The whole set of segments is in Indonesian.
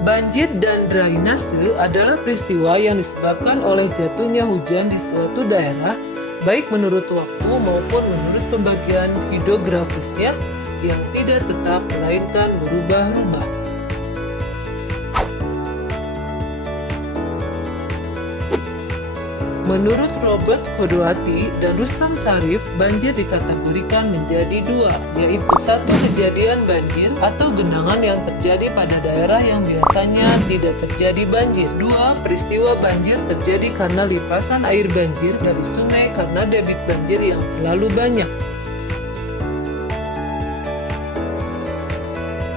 Banjir dan drainase adalah peristiwa yang disebabkan oleh jatuhnya hujan di suatu daerah, baik menurut waktu maupun menurut pembagian hidrografisnya yang tidak tetap melainkan berubah-ubah. Menurut Robert Kodowati dan Rustam Sarif, banjir dikategorikan menjadi dua, yaitu satu, kejadian banjir atau genangan yang terjadi pada daerah yang biasanya tidak terjadi banjir. Dua, peristiwa banjir terjadi karena limpasan air banjir dari sungai karena debit banjir yang terlalu banyak.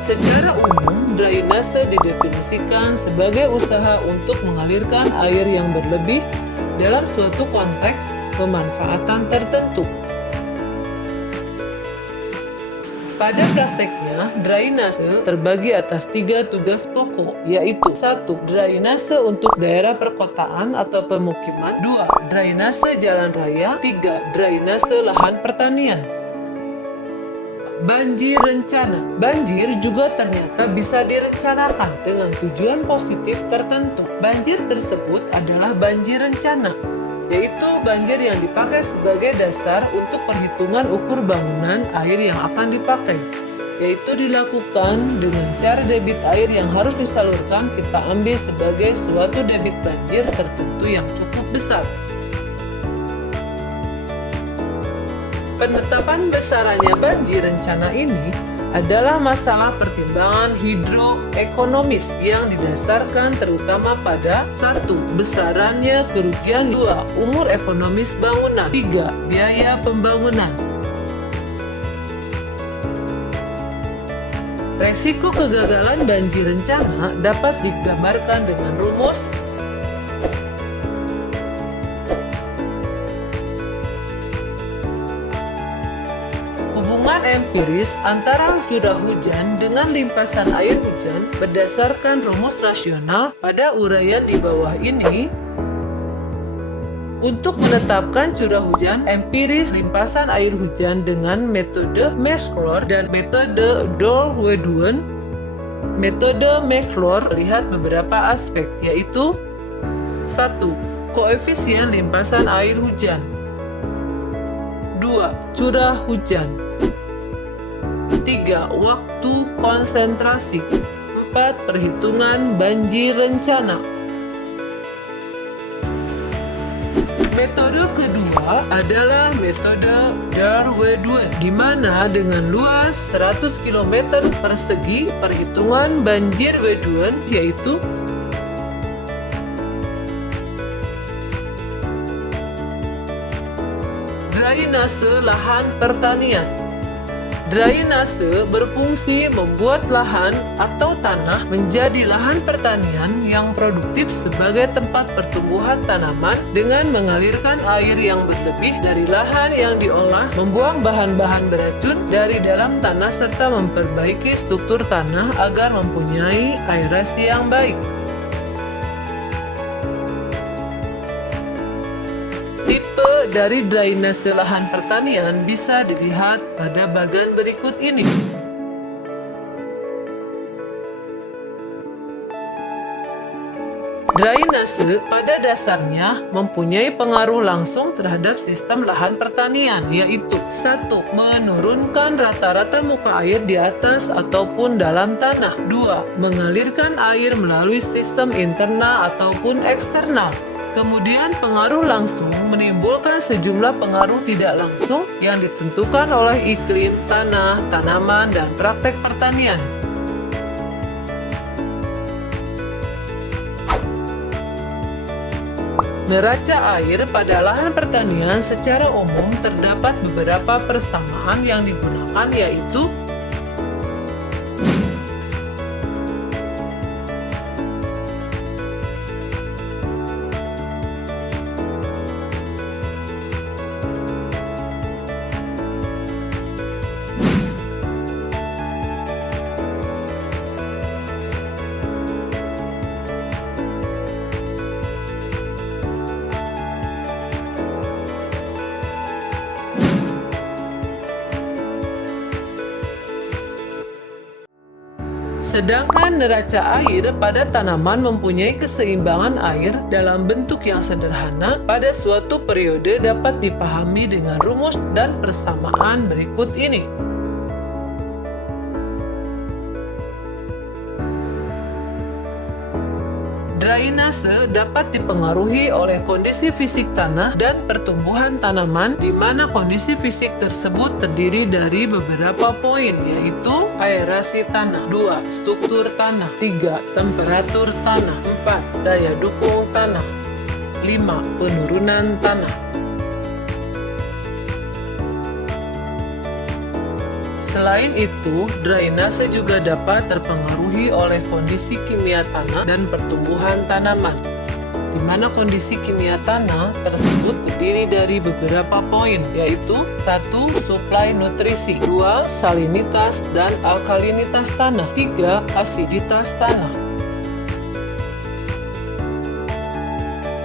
Secara umum, drainase didefinisikan sebagai usaha untuk mengalirkan air yang berlebih dalam suatu konteks pemanfaatan tertentu. Pada prakteknya, drainase terbagi atas 3 tugas pokok, yaitu 1. Drainase untuk daerah perkotaan atau pemukiman. 2. Drainase jalan raya. 3. Drainase lahan pertanian. Banjir rencana. Banjir juga ternyata bisa direncanakan dengan tujuan positif tertentu. Banjir tersebut adalah banjir rencana, yaitu banjir yang dipakai sebagai dasar untuk perhitungan ukur bangunan air yang akan dipakai, yaitu dilakukan dengan cara debit air yang harus disalurkan kita ambil sebagai suatu debit banjir tertentu yang cukup besar. Penetapan besarannya banjir rencana ini adalah masalah pertimbangan hidroekonomis yang didasarkan terutama pada 1. Besarannya kerugian. 2. Umur ekonomis bangunan. 3. Biaya pembangunan. Resiko kegagalan banjir rencana dapat digambarkan dengan rumus hubungan empiris antara curah hujan dengan limpasan air hujan berdasarkan rumus rasional pada uraian di bawah ini. Untuk menetapkan curah hujan empiris limpasan air hujan dengan metode Maclaurin dan metode Dorweduen. Metode Maclaurin melihat beberapa aspek, yaitu 1. Koefisien limpasan air hujan. 2. Curah hujan. 3. Waktu konsentrasi. 4. Perhitungan banjir rencana. Metode kedua adalah metode Dorweduen, di mana dengan luas 100 km persegi perhitungan banjir Weduen yaitu drainase lahan pertanian. Drainase berfungsi membuat lahan atau tanah menjadi lahan pertanian yang produktif sebagai tempat pertumbuhan tanaman dengan mengalirkan air yang berlebih dari lahan yang diolah, membuang bahan-bahan beracun dari dalam tanah serta memperbaiki struktur tanah agar mempunyai aerasi yang baik. Tipe dari drainase lahan pertanian bisa dilihat pada bagian berikut ini. Drainase pada dasarnya mempunyai pengaruh langsung terhadap sistem lahan pertanian, yaitu 1. Menurunkan rata-rata muka air di atas ataupun dalam tanah. 2. Mengalirkan air melalui sistem internal ataupun eksternal. Kemudian pengaruh langsung menimbulkan sejumlah pengaruh tidak langsung yang ditentukan oleh iklim, tanah, tanaman, dan praktek pertanian. neraca air pada lahan pertanian secara umum terdapat beberapa persamaan yang digunakan, yaitu sedangkan neraca air pada tanaman mempunyai keseimbangan air dalam bentuk yang sederhana pada suatu periode dapat dipahami dengan rumus dan persamaan berikut ini. Drainase dapat dipengaruhi oleh kondisi fisik tanah dan pertumbuhan tanaman, di mana kondisi fisik tersebut terdiri dari beberapa poin, yaitu aerasi tanah, 2. Struktur tanah, 3. Temperatur tanah, 4. Daya dukung tanah, 5. Penurunan tanah. Selain itu, drainase juga dapat terpengaruhi oleh kondisi kimia tanah dan pertumbuhan tanaman, di mana kondisi kimia tanah tersebut terdiri dari beberapa poin, yaitu 1. Suplai nutrisi, 2. Salinitas dan alkalinitas tanah, 3. Asiditas tanah.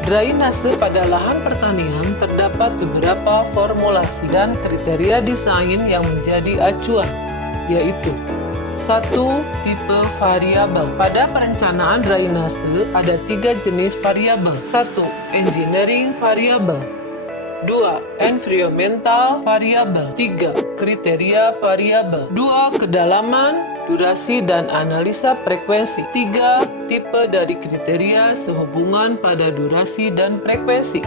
Drainase pada lahan pertanian terdapat beberapa formulasi dan kriteria desain yang menjadi acuan, yaitu 1. Tipe variabel. Pada perencanaan drainase ada 3 jenis variabel. 1. Engineering variabel, 2. Environmental variabel, 3. Kriteria variabel. 2. Kedalaman, durasi dan analisa frekuensi. 3. Tipe dari kriteria sehubungan pada durasi dan frekuensi.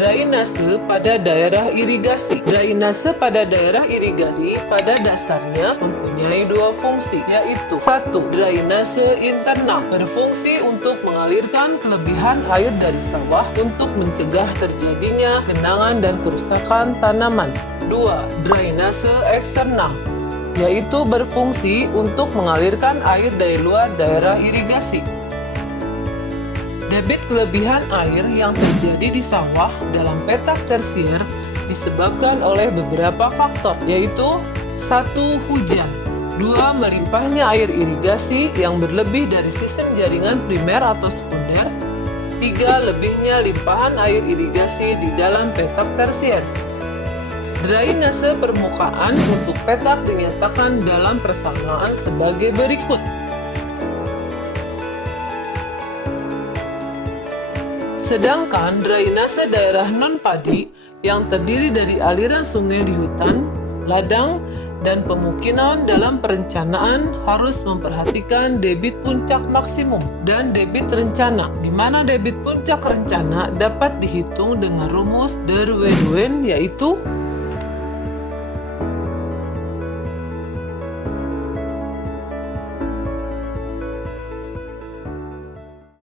Drainase pada daerah irigasi. Drainase pada daerah irigasi pada dasarnya mempunyai 2 fungsi, yaitu 1. Drainase internal, berfungsi untuk mengalirkan kelebihan air dari sawah untuk mencegah terjadinya genangan dan kerusakan tanaman. 2. Drainase eksternal, yaitu berfungsi untuk mengalirkan air dari luar daerah irigasi. Debit kelebihan air yang terjadi di sawah dalam petak tersier disebabkan oleh beberapa faktor, yaitu 1. Hujan, 2. Melimpahnya air irigasi yang berlebih dari sistem jaringan primer atau sekunder, 3. Lebihnya limpahan air irigasi di dalam petak tersier. Drainase permukaan untuk petak dinyatakan dalam persamaan sebagai berikut. Sedangkan drainase daerah non-padi yang terdiri dari aliran sungai di hutan, ladang, dan pemukiman dalam perencanaan harus memperhatikan debit puncak maksimum dan debit rencana, di mana debit puncak rencana dapat dihitung dengan rumus Derweduen, yaitu